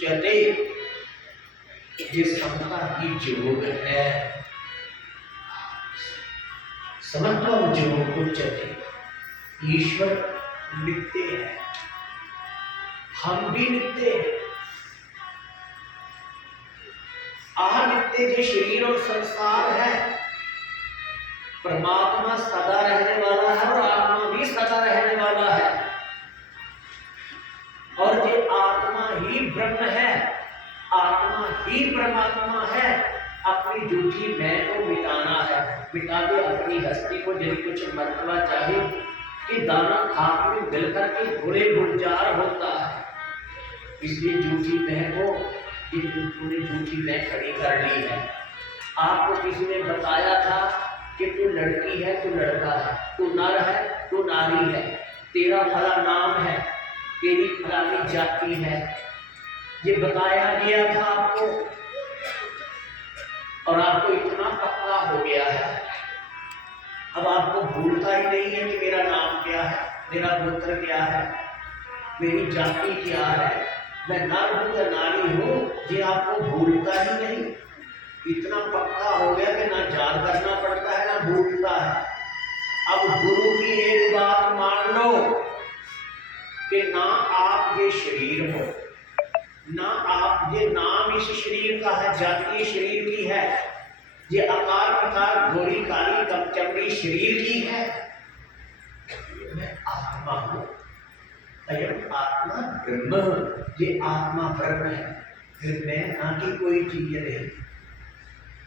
उच्यते, जिस समता की योग है, समत्वम योग उच्यते। ईश्वर नित्य है, हम भी नित्य हैं। अनित्य जो शरीर और संसार है, परमात्मा सदा रहने वाला है और आत्मा भी सदा रहने वाला है। और जो आत्मा ही ब्रह्म है, आत्मा ही परमात्मा है। अपनी झूठी मैं को मिटाना है, मिटा दे अपनी हस्ती को। जिन कुछ मरतबा चाहे कि दाना खाक में मिल करके घोड़े गुलजार होता है, इसलिए झूठी मैं को तूने झूठी मैं खड़ी कर ली है। आपको किसी ने बताया था कि तू लड़की है, तू लड़का है, तू नर है, तू नारी है, तेरा फला नाम है, तेरी फलानी जाति है, ये बताया गया था आपको। और आपको इतना पक्का हो गया है, अब आपको भूलता ही नहीं है कि मेरा नाम क्या है, मेरा गोत्र क्या है, मेरी जाति क्या है, मैं नर हूं या नारी हूं, ये आपको भूलता ही नहीं। इतना पक्का हो गया कि ना याद करना पड़ता है ना भूलता है। अब गुरु की एक बात मान लो कि ना आप ये शरीर हो, ना आप ये नाम इस शरीर का है, जातीय शरीर की है, ये आकार प्रकार घोड़ी काली चमड़ी शरीर की है। मैं आत्मा हूं, अयम आत्मा ब्रह्म, ये आत्मा ब्रह्म है। फिर मैं ना की कोई चीज नहीं,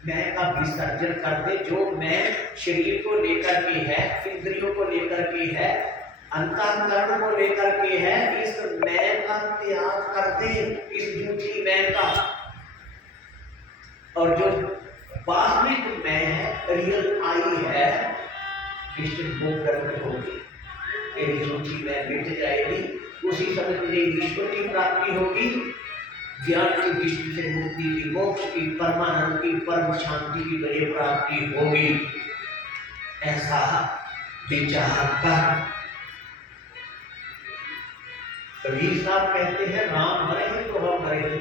मैं का विसर्जन कर दे। जो मैं शरीर को लेकर के है, इंद्रियों को लेकर के है, अंतःकरण को लेकर के है, इस मैं का त्याग कर दे, इस झूठी मैं का। और जो वास्तविक मैं है, रियल आई है, निश्चित वो प्रकट होगी। तेरी झूठी मैं मिट जाएगी, उसी समय तुझे ईश्वर की प्राप्ति होगी, ज्ञान की दृष्टि से मुक्ति की, मोक्ष की, परमानंद की, परम शांति की तुझे प्राप्ति होगी। ऐसा विचार कर। कबीर साहब कहते हैं, राम मरे तो हम मरेंगे।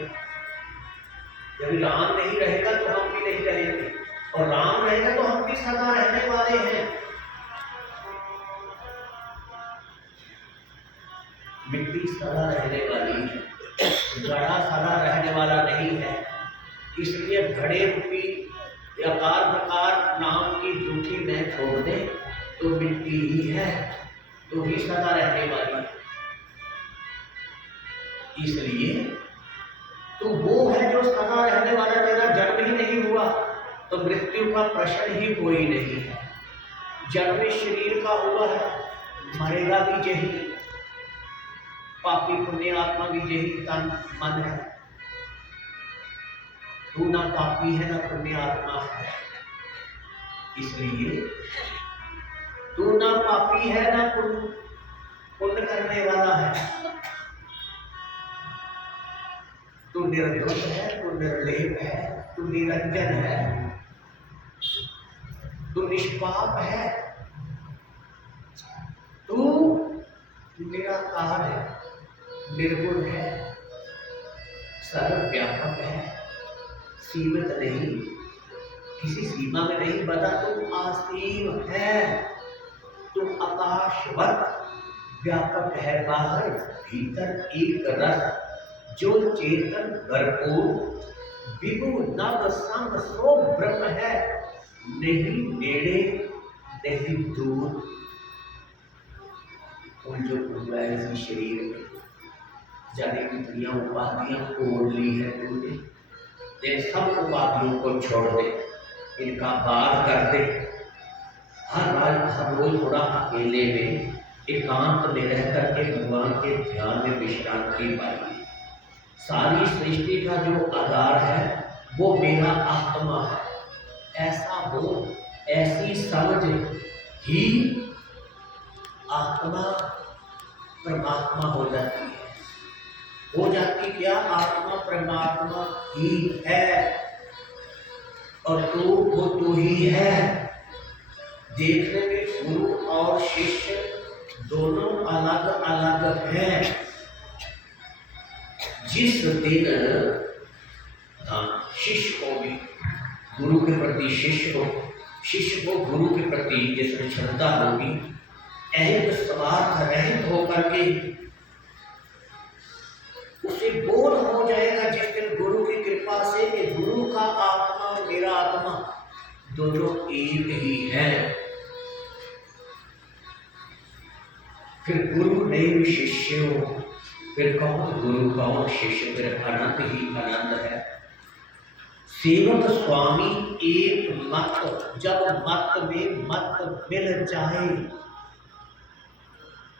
जब राम नहीं रहेगा तो हम भी नहीं रहेंगे, और राम रहेगा तो हम भी सदा रहने वाले हैं। मिट्टी सदा रहने वाली है, घड़ा सदा रहने वाला नहीं है। इसलिए घड़े रूपी आकार प्रकार नाम की झूठी मैं छोड़ दे तो मिट्टी ही है, तो ही सदा रहने वाली है। इसलिए तो वो है जो सदा रहने वाला। तेरा जन्म ही नहीं हुआ तो मृत्यु का प्रश्न ही कोई नहीं है। जन्म शरीर का हुआ है, मरेगा भी यही। पापी पुण्य आत्मा भी यही तन मन है। तू ना पापी है ना पुण्य आत्मा है, इसलिए तू ना पापी है ना पुण्य करने वाला है। तू निर्दोष है, तू निर्लेप है, तू निरंजन है, तू निष्पाप है, तू निराकार है, निर्गुण है, सर्वव्यापक है, सीमित नहीं, किसी सीमा में नहीं बता। तुम असीम है, तुम आकाशवत व्यापक है, बाहर भीतर एक रस, जो चेतन भरपूर विभु नव संग सो ब्रह्म है, नहीं नेड़े नहीं दूर। उन जो पूरा है इसी शरीर में, जाने कितनी उपाधियां ओढ़ ली है तुमने, इन सब उपाधियों को छोड़ दे, इनका बात कर दे। हर रोज थोड़ा अकेले में एकांत में रह करके भगवान के ध्यान में विश्रांति पाइए। सारी सृष्टि का जो आधार है वो मेरा आत्मा है, ऐसा हो, ऐसी समझ ही आत्मा परमात्मा हो जाती है। हो जाती क्या? आत्मा परमात्मा ही है, और तू वो तू ही है। देखने में गुरु और शिष्य दोनों अलग अलग हैं। जिस दिन शिष्य को भी गुरु के प्रति शिष्य को गुरु के प्रति जिसमें क्षमता होगी, अहम स्वार्थ रहित होकर के उसे बोध हो जाएगा जिस दिन गुरु की कृपा से कि गुरु का आत्मा और मेरा आत्मा दोनों एक ही है। फिर गुरु नहीं शिष्य हो, फिर कौन गुरु कौन शिष्य, फिर अनंत ही अनंत है। सेवक स्वामी एक मत, जब मत में मत मिल जाए,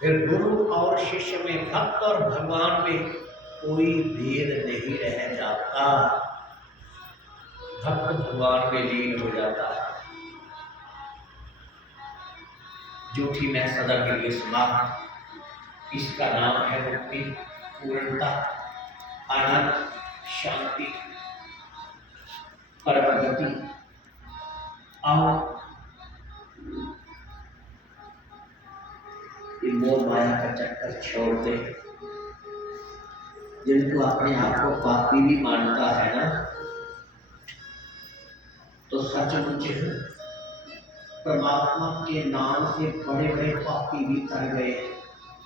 फिर गुरु और शिष्य में, भक्त और भगवान में कोई भेद नहीं रह जाता, भक्त भगवान में लीन हो जाता है। झूठी मैं सदा के लिए समाप्त, इसका नाम है मुक्ति, पूर्णता, आनंद, शांति, परम गति। आओ ये मोह माया का चक्कर छोड़ दे। जिनको अपने आप को पापी भी मानता है ना, तो सचमुच परमात्मा के नाम से बड़े बड़े पापी भी कर गए,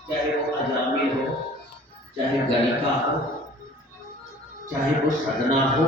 चाहे वो अजामिल हो, चाहे गणिका हो, चाहे वो सदना हो,